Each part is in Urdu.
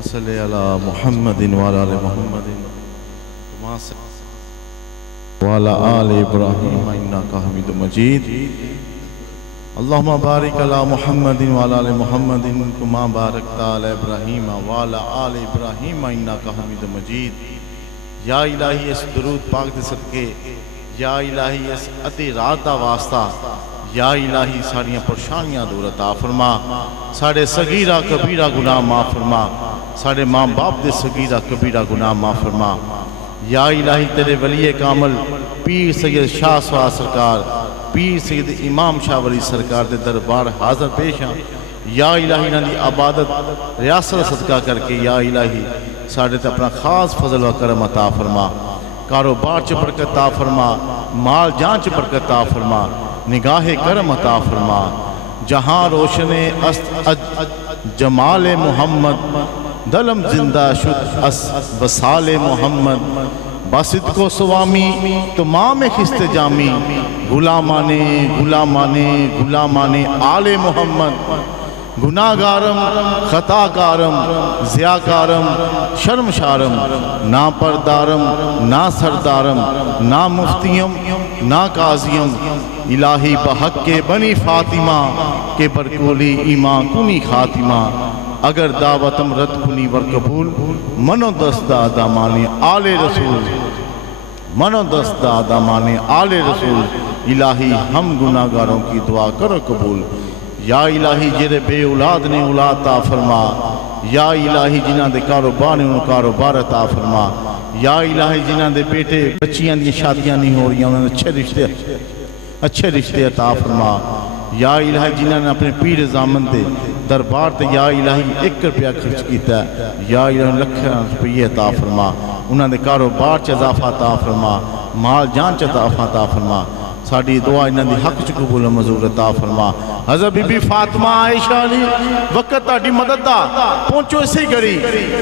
اللهم صل على محمد وعلى آل محمد كما صليت وعلى آل إبراهيم إنك حميد مجيد اللهم بارك على محمد وعلى آل محمد كما باركت على إبراهيم وعلى آل إبراهيم إنك حميد مجيد یا الہی اس درود پاک دے صدقے، یا الہی اس ادھی رات دا واسطہ، یا الہی ساڑیاں پریشانیاں دور عطا فرما، ساڑے صغیرہ کبیرہ گناہ معاف فرما، ساڑے ماں باپ دے صغیرہ کبیرہ گناہ معاف فرما۔ یا الہی تیرے ولی کامل پیر سید شاہ سوار سرکار، پیر سید امام شاہ ولی سرکار دے دربار حاضر پیش ہیں۔ یا الہی انہاں دی عبادت ریاست صدقہ کر کے یا الہی ساڑھے تے اپنا خاص فضل و کرم عطا فرما، کاروبار چ برکت عطا فرما، مال جان چ برکت عطا فرما، نگاہ کرم عطا فرما۔ جہاں روشن است جمال محمد، دلم زندہ شد اس وصال محمد، باسط کو سوامی تمام خست جامی، غلامانے غلامانے غلامانے آل محمد، گناہگارم خطاکارم زیاکارم شرمشارم، نا پردارم نا سردارم نا مفتیم نا قاضیم، الہی بحق کے بنی فاطمہ کے برکولی ایمان کنی خاتمہ، اگر دعوتم رد کنی ور قبول، منو دست دامانے آل رسول، منو دست دامانے آل رسول، الہی ہم گناہگاروں کی دعا کرو قبول۔ یا الہی جرے بے اولاد نے اولاد عطا فرما، یا الہی جنہاں دے کاروبار نے انہوں کاروبار عطا فرما، یا الہی جنہاں دے بیٹے بچیاں دی شادیاں نہیں ہو رہی ہیں انہوں نے اچھے رشتے عطا فرما۔ یا الہی جنہاں نے اپنے پیر زامن دے دربار تے یا الہی 1 روپیہ خرچ کیتا ہے، یا الہی لکھاں روپیے عطا فرما، انہاں دے کاروبار چ اضافہ عطا فرما، مال جان چ اضافہ عطا فرما، ساڑی دعا انہاں دی حق چ قبول و منظور عطا فرما۔ حضرت بی بی فاطمہ عائشہ علی وقت تاڑی مدد دا پہنچو اسی گھڑی،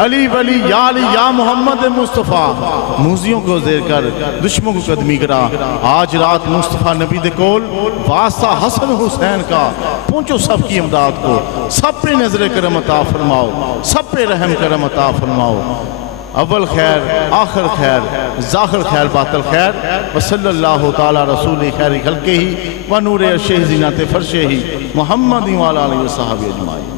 علی ولی یا علی یا محمد مصطفیٰ، موزیوں کو زیر کر دشمن کو قدمی کرا، آج رات مصطفیٰ نبی دے کول واسطہ حسن حسین کا، پہنچو سب کی امداد کو، سب پہ نظر کرم عطا فرماؤ، سب پہ رحم کرم عطا فرماؤ۔ اول خیر آخر خیر ظاہر خیر باطل خیر، وصلی اللہ تعالی رسول خیر خلقہ ہی ونور عرشہ زینت فرشہ ہی محمد وعلی آلہ وصحبہ اجمعین۔